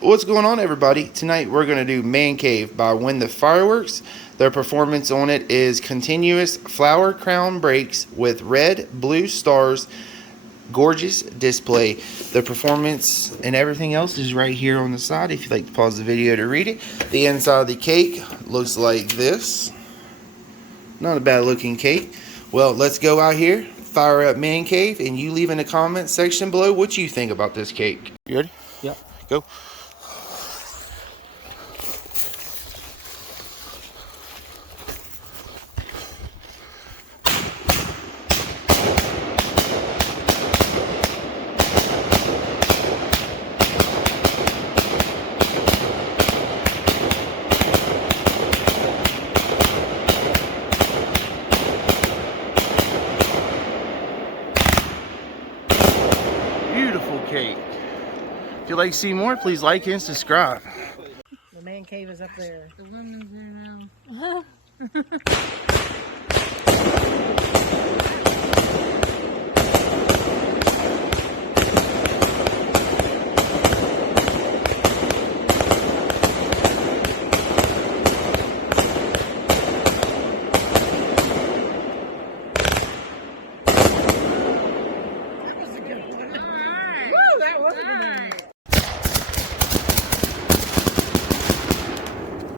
What's going on, everybody? Tonight we're going to do Man Cave by Winda Fireworks. Their performance on it is continuous flower crown breaks with red, blue stars, gorgeous display. The performance and everything else is right here on the side if you'd like to pause the video to read it. The inside of the cake looks like this. Not a bad looking cake. Well, let's go out here, fire up Man Cave, and you leave in the comment section below what you think about this cake. You ready? Yep. Go. Beautiful cake. If you'd like to see more, please like and subscribe. The man cave is up there. The woman's in